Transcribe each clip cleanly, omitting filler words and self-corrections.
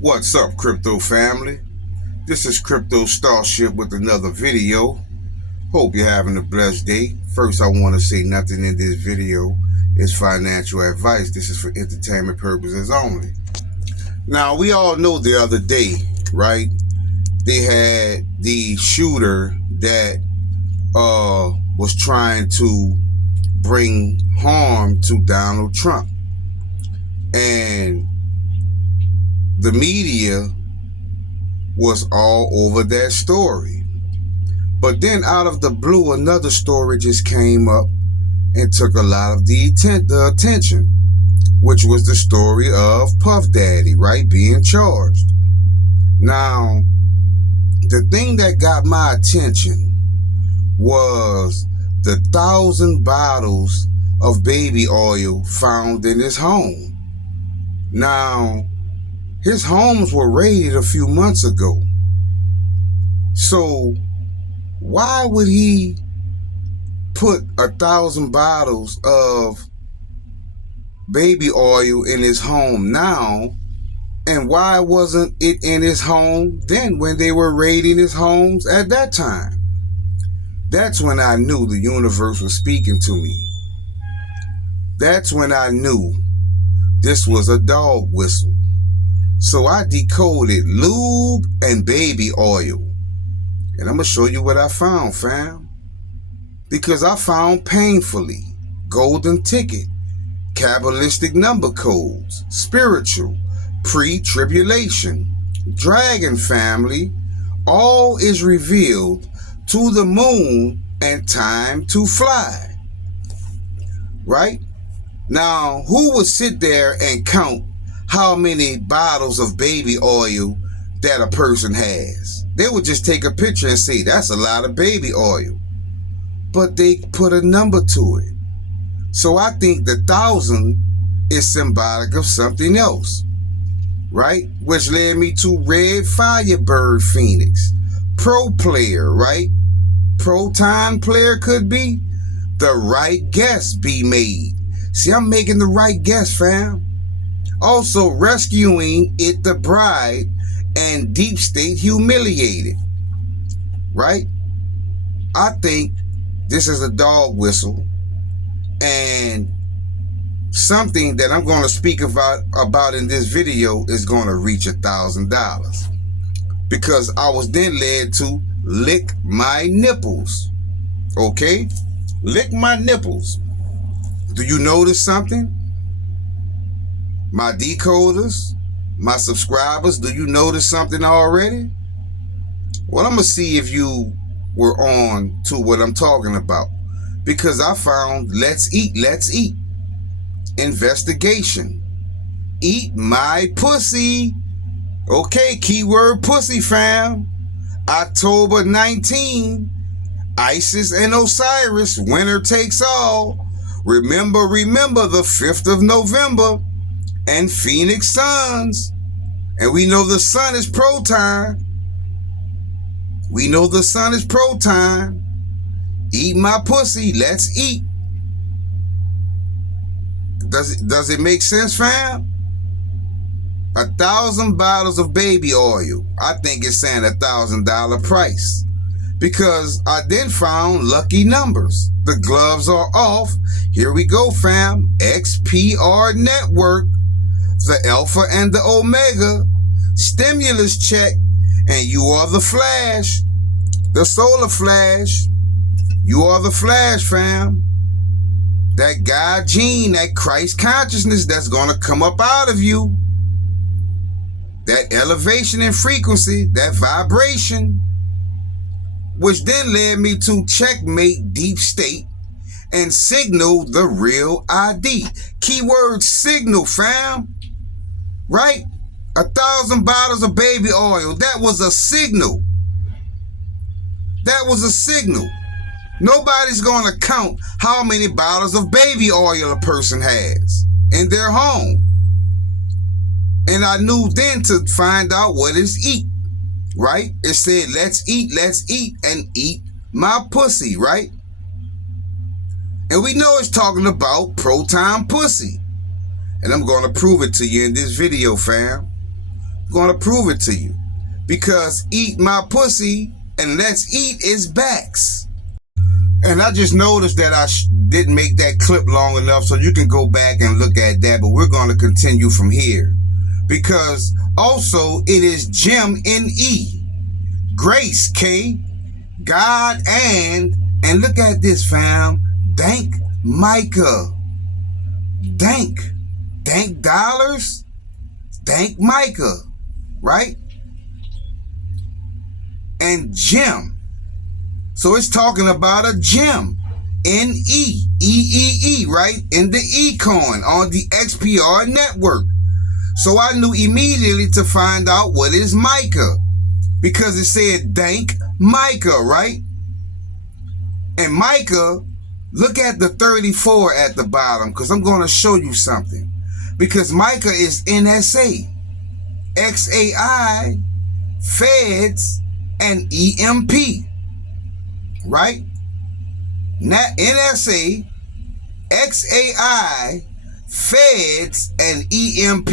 What's up, crypto family? This is Crypto Starship with another video. Hope you're having a blessed day. First, I want to say nothing in this video is financial advice. This is for entertainment purposes only. Now, we all know the other day, right? They had the shooter that was trying to bring harm to Donald Trump. And the media was all over that story. But then out of the blue, another story just came up and took a lot of the attention, which was the story of Puff Daddy, right, being charged. Now, the thing that got my attention was the 1,000 bottles of baby oil found in his home. Now, his homes were raided a few months ago. So why would he put 1,000 bottles of baby oil in his home now? And why wasn't it in his home then when they were raiding his homes at that time? That's when I knew the universe was speaking to me. That's when I knew this was a dog whistle. So I decoded lube and baby oil. And I'm going to show you what I found, fam. Because I found painfully golden ticket, Kabbalistic number codes, spiritual, pre-tribulation, dragon family, all is revealed to the moon and time to fly. Right? Now, who would sit there and count how many bottles of baby oil that a person has? They would just take a picture and say, that's a lot of baby oil. But they put a number to it. So I think the 1,000 is symbolic of something else, right? Which led me to Red Firebird Phoenix. Pro player, right? Proton player could be. The right guess be made. See, I'm making the right guess, fam. Also, rescuing it the bride and deep state humiliated. Right? I think this is a dog whistle and something that I'm going to speak about in this video is going to reach $1,000 because I was then led to lick my nipples. Okay? Lick my nipples. Do you notice something? My decoders, my subscribers, do you notice something already? Well, I'm going to see if you were on to what I'm talking about. Because I found let's eat. Investigation. Eat my pussy. Okay, keyword pussy, fam. October 19, Isis and Osiris, winner takes all. Remember the 5th of November and Phoenix Suns. And we know the sun is proton. We know the sun is proton. Eat my pussy. Let's eat. Does it make sense, fam? 1,000 bottles of baby oil. I think it's saying $1,000 price. Because I then found lucky numbers. The gloves are off. Here we go, fam. XPR network. The Alpha and the Omega. Stimulus check. And you are the Flash. The Solar Flash. You are the Flash, fam. That God gene, that Christ consciousness that's going to come up out of you. That elevation in frequency, that vibration. Which then led me to checkmate deep state and signal the real ID. Keyword signal, fam. Right? 1,000 bottles of baby oil. That was a signal. That was a signal. Nobody's going to count how many bottles of baby oil a person has in their home. And I knew then to find out what is eat. Right? It said, let's eat, and eat my pussy, right? And we know it's talking about proton pussy. And I'm going to prove it to you in this video, fam. Gonna prove it to you. Because Eat My Pussy and Let's Eat is backs. And I just noticed that I didn't make that clip long enough, so you can go back and look at that, but we're going to continue from here. Because also it is Jim N.E., Grace K, God and look at this, fam, Dank Micah. Dank dollars, Dank Micah, right? And Jim. So it's talking about a gem, N-E, right? In the E-coin on the XPR network. So I knew immediately to find out what is Micah, because it said Dank Micah, right? And Micah, look at the 34 at the bottom, because I'm going to show you something. Because Micah is NSA, XAI, Feds, and EMP. Right? Not NSA, XAI, Feds, and EMP.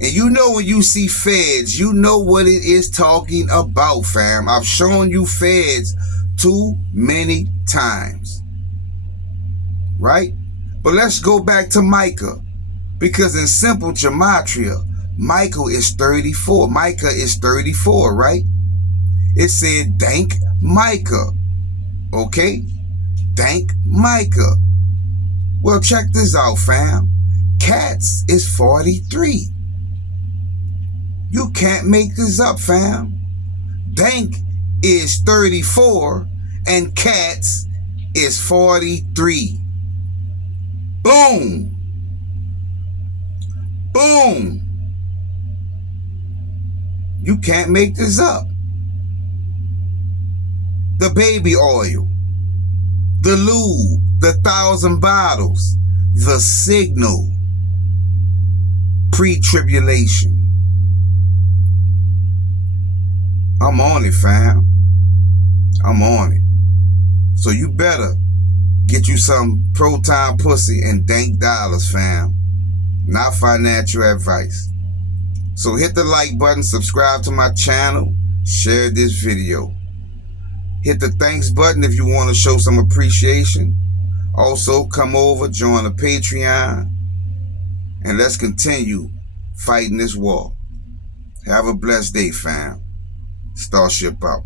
And you know when you see Feds, you know what it is talking about, fam. I've shown you Feds too many times. Right? But let's go back to Micah. Because in simple Gematria, Micah is 34. Micah is 34, right? It said Dank Micah. Okay? Dank Micah. Well, check this out, fam. Cats is 43. You can't make this up, fam. Dank is 34 and Cats is 43. Boom. Boom. You can't make this up. The baby oil, the lube, the 1,000 bottles, the signal, pre-tribulation. I'm on it, fam. I'm on it. So you better get you some proton pussy and dank dollars, fam. Not financial advice. So hit the like button, subscribe to my channel, share this video. Hit the thanks button if you want to show some appreciation. Also, come over, join the Patreon, and let's continue fighting this war. Have a blessed day, fam. Starship out.